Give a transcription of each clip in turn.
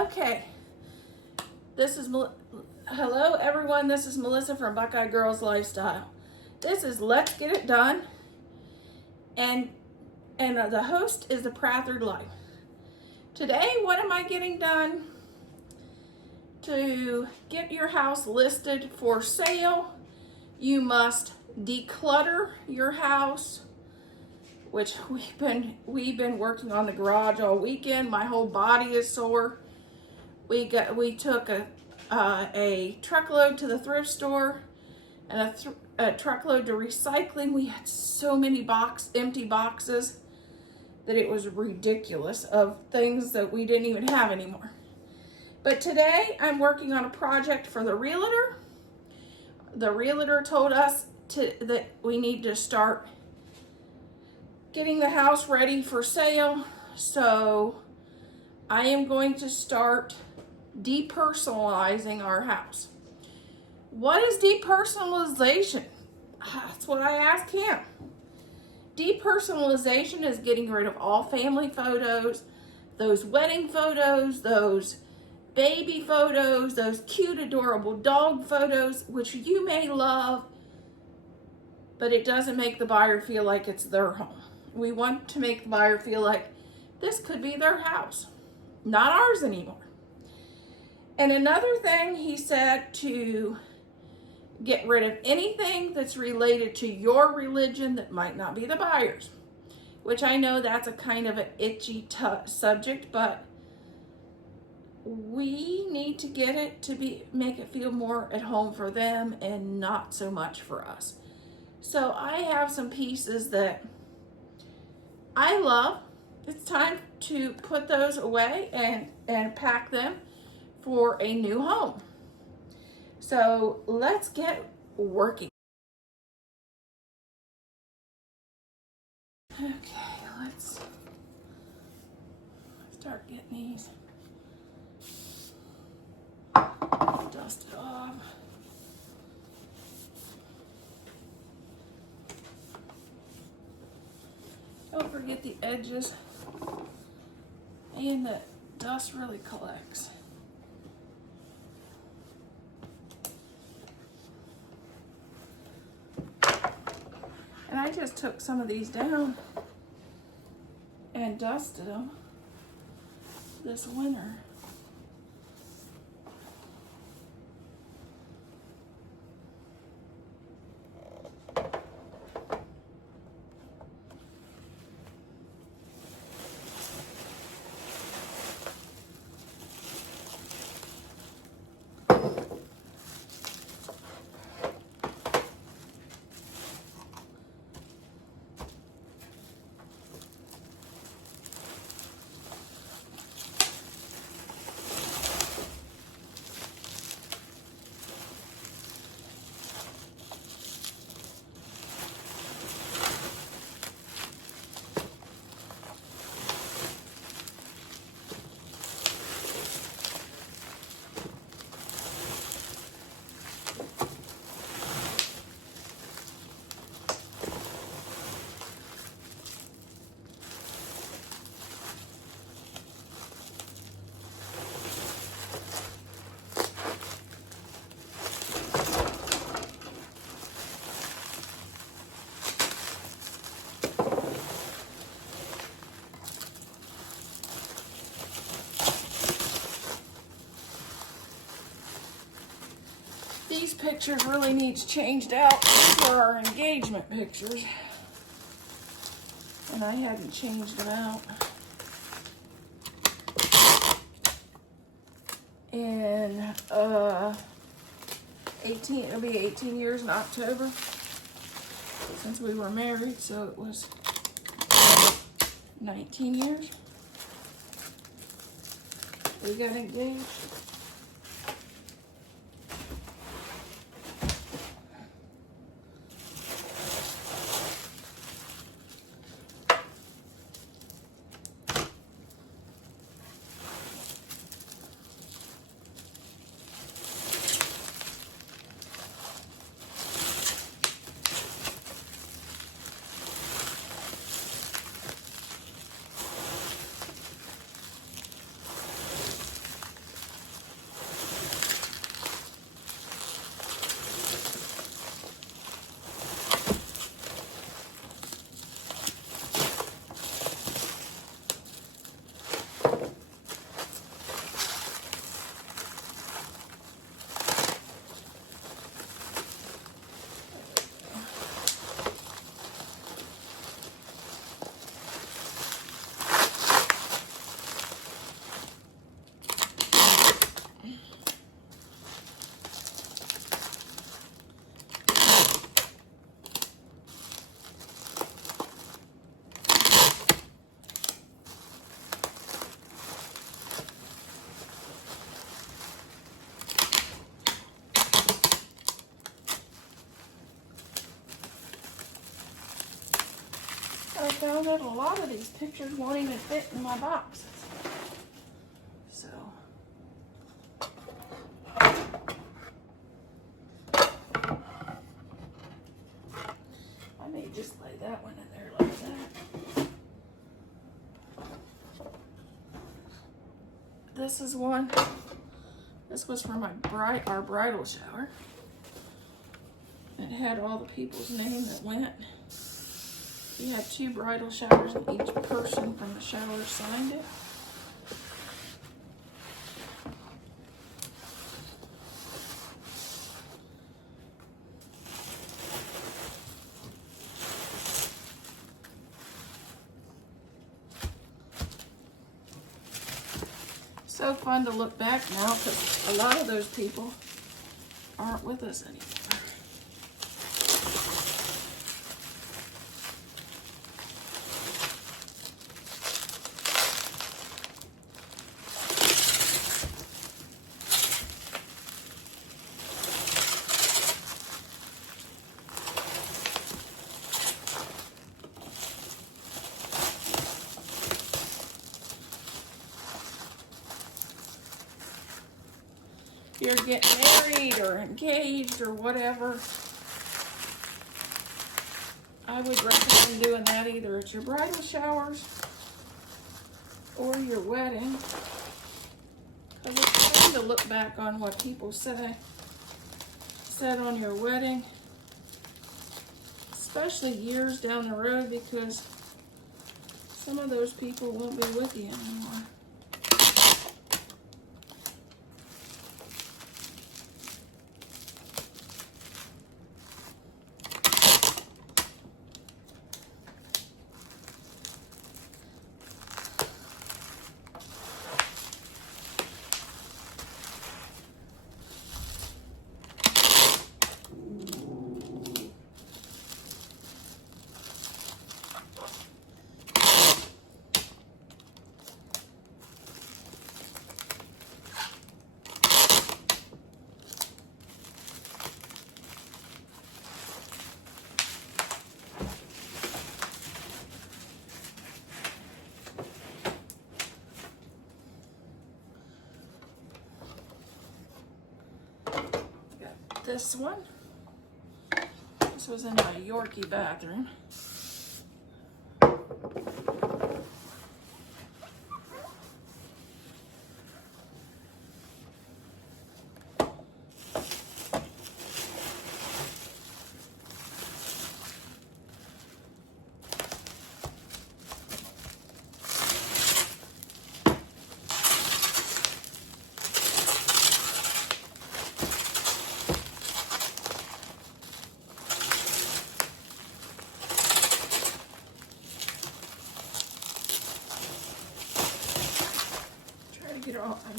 Okay, hello everyone, this is Melissa from Buckeye Girls Lifestyle. This is Let's Get It Done, and the host is the Prathered Life. Today, what am I getting done? To get your house listed for sale, you must declutter your house, which we've been working on the garage all weekend. My whole body is sore. We took a truckload to the thrift store and a truckload to recycling. We had so many empty boxes that it was ridiculous of things that we didn't even have anymore. But today I'm working on a project for the realtor. The realtor told us that we need to start getting the house ready for sale. So I am going to start depersonalizing our house. What is depersonalization? That's what I asked him. Depersonalization is getting rid of all family photos, those wedding photos, those baby photos, those cute, adorable dog photos, which you may love, but it doesn't make the buyer feel like it's their home. We want to make the buyer feel like this could be their house, not ours anymore. And another thing, he said to get rid of anything that's related to your religion that might not be the buyer's, which I know that's a kind of an itchy subject, but we need to get it to make it feel more at home for them and not so much for us. So I have some pieces that I love. It's time to put those away and pack them for a new home. So let's get working. Okay, let's start getting these dusted off. Don't forget the edges, and the dust really collects. And I just took some of these down and dusted them this winter. These pictures really needs changed out for our engagement pictures, and I hadn't changed them out. And it'll be 18 years in October since we were married, so it was 19 years we got engaged. said, a lot of these pictures won't even fit in my boxes. So. I may just lay that one in there like that. This is one. This was for our bridal shower. It had all the people's name that went. We had 2 bridal showers and each person from the shower signed it. So fun to look back now because a lot of those people aren't with us anymore. You're getting married or engaged or whatever, I would recommend doing that either at your bridal showers or your wedding. Because it's fun to look back on what people said on your wedding, especially years down the road, because some of those people won't be with you anymore. This one. This was in my Yorkie bathroom.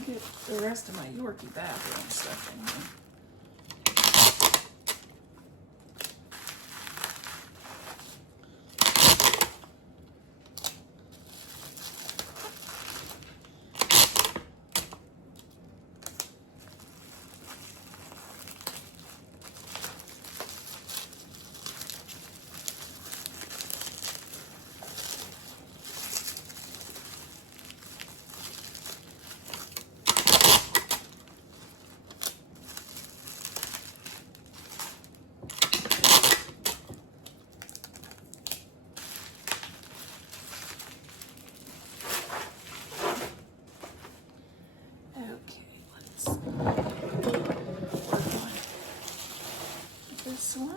Get the rest of my Yorkie bathroom stuff in here. This one.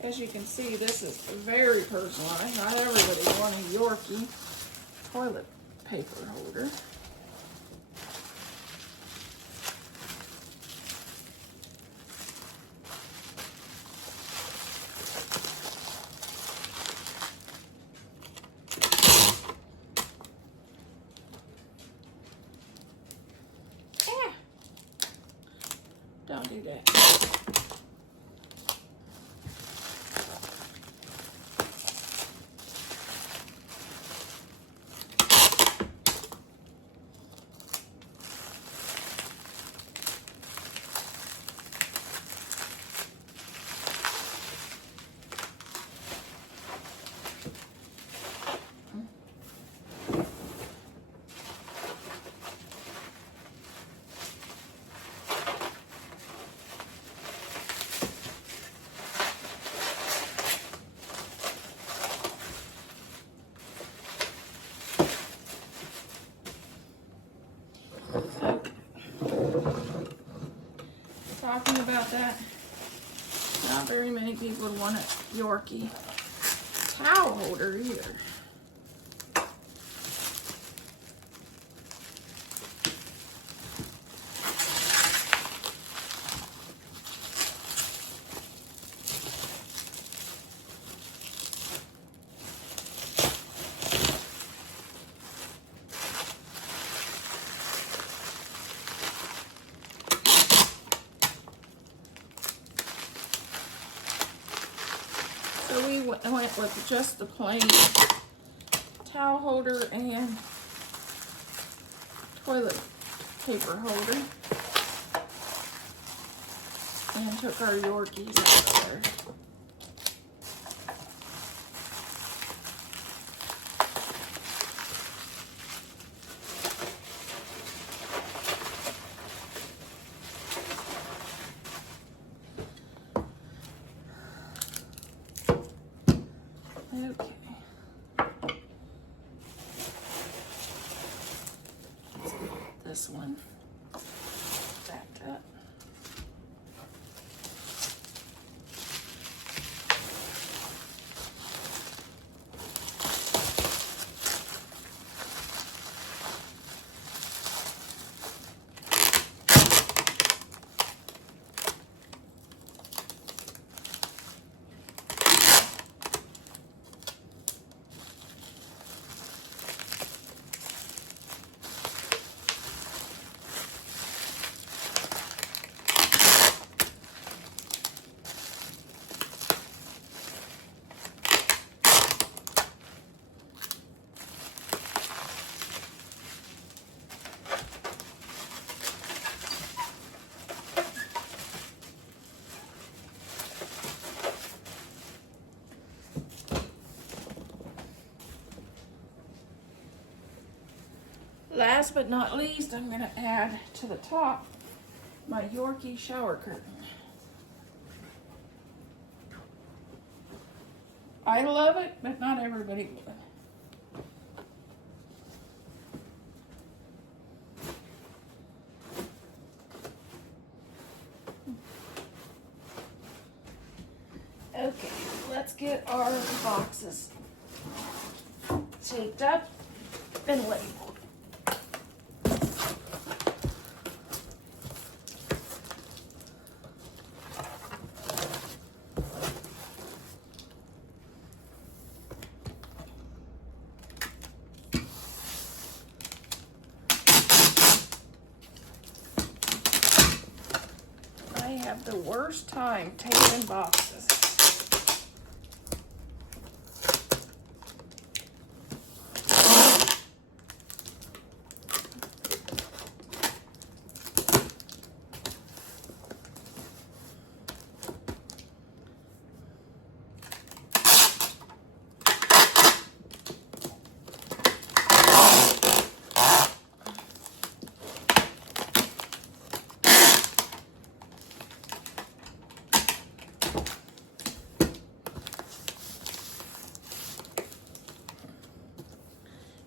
As you can see, this is very personalized. Not everybody wants a Yorkie toilet paper holder. Don't do that. talking about that. Not very many people would want a Yorkie towel holder either. So we went with just the plain towel holder and toilet paper holder, and took our Yorkies out of there. Okay. Let's get this one backed up. Last but not least, I'm going to add to the top my Yorkie shower curtain. I love it, but not everybody would. Okay, let's get our boxes taped up and labeled. I have the worst time taping boxes.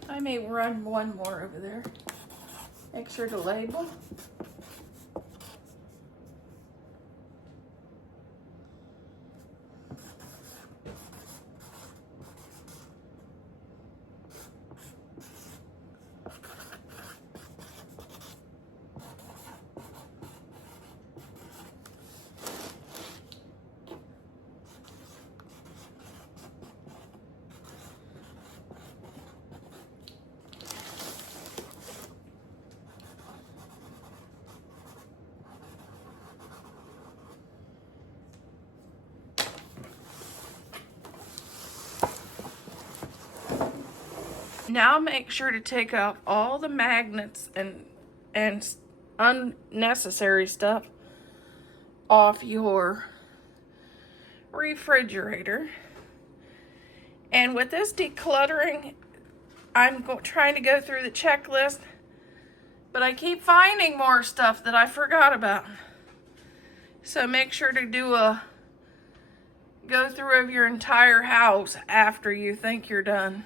I may run one more over there. Make sure to label. Now make sure to take off all the magnets and unnecessary stuff off your refrigerator. And with this decluttering, I'm trying to go through the checklist, but I keep finding more stuff that I forgot about. So make sure to do a go through of your entire house after you think you're done.